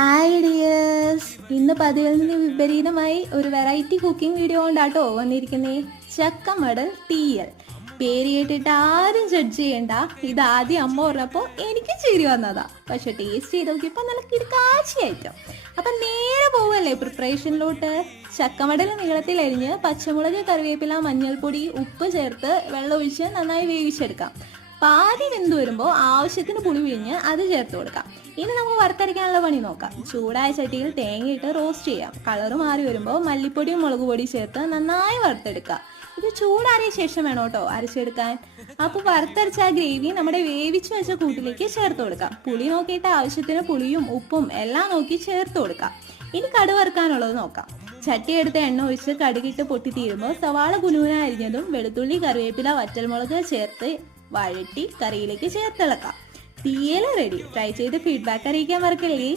Ideas ഇന്ന് പതിവിൽ നിന്ന് വിപരീതമായി ഒരു വെറൈറ്റി കുക്കിംഗ് വീഡിയോ കൊണ്ടാട്ടോ വന്നിരിക്കുന്നേ. ചക്കമടൽ തീയൽ. പേര് കേട്ടിട്ട് ആരും ജഡ്ജ് ചെയ്യണ്ട. ഇത് ആദ്യം അമ്മ പറഞ്ഞപ്പോൾ എനിക്ക് ചിരി വന്നതാ. പക്ഷെ ടേസ്റ്റ് ചെയ്ത് നോക്കിയപ്പോൾ നല്ല കിടക്കാച്ചിയായിട്ടും. അപ്പം നേരെ പോവല്ലേ പ്രിപ്പറേഷനിലോട്ട്. ചക്കമടൽ നീളത്തിൽ അരിഞ്ഞ് പച്ചമുളക്, കറിവേപ്പില, മഞ്ഞൾപ്പൊടി, ഉപ്പ് ചേർത്ത് വെള്ളം ഒഴിച്ച് നന്നായി വേവിച്ചെടുക്കാം. പാതി വെന്ത് വരുമ്പോൾ ആവശ്യത്തിന് പുളി പിഴിഞ്ഞ് അത് ചേർത്ത് കൊടുക്കാം. ഇനി നമുക്ക് വറുത്തരയ്ക്കാനുള്ള പണി നോക്കാം. ചൂടായ ചട്ടിയിൽ തേങ്ങയിട്ട് റോസ്റ്റ് ചെയ്യാം. കളറ് മാറി വരുമ്പോൾ മല്ലിപ്പൊടിയും മുളക് പൊടി ചേർത്ത് നന്നായി വറുത്തെടുക്കുക. ഇത് ചൂടാറിയ ശേഷം വേണം കേട്ടോ അരച്ചെടുക്കാൻ. അപ്പോൾ വറുത്തരച്ച ഗ്രേവി നമ്മുടെ വേവിച്ച് വെച്ച കൂട്ടിലേക്ക് ചേർത്ത് കൊടുക്കാം. പുളി നോക്കിയിട്ട് ആവശ്യത്തിന് പുളിയും ഉപ്പും എല്ലാം നോക്കി ചേർത്ത് കൊടുക്കാം. ഇനി കടുക് വറുക്കാനുള്ളത് നോക്കാം. ചട്ടി എടുത്ത് എണ്ണ ഒഴിച്ച് കടുകിട്ട് പൊട്ടിത്തീരുമ്പോൾ സവാള കുനുകുന അരിഞ്ഞതും വെളുത്തുള്ളി, കറിവേപ്പില, വറ്റൽമുളക് ചേർത്ത് വഴറ്റി കറിയിലേക്ക് ചേർത്തിളക്കാം. തീയൽ റെഡി. ട്രൈ ചെയ്ത് ഫീഡ്ബാക്ക് അറിയിക്കാൻ മറക്കല്ലേ.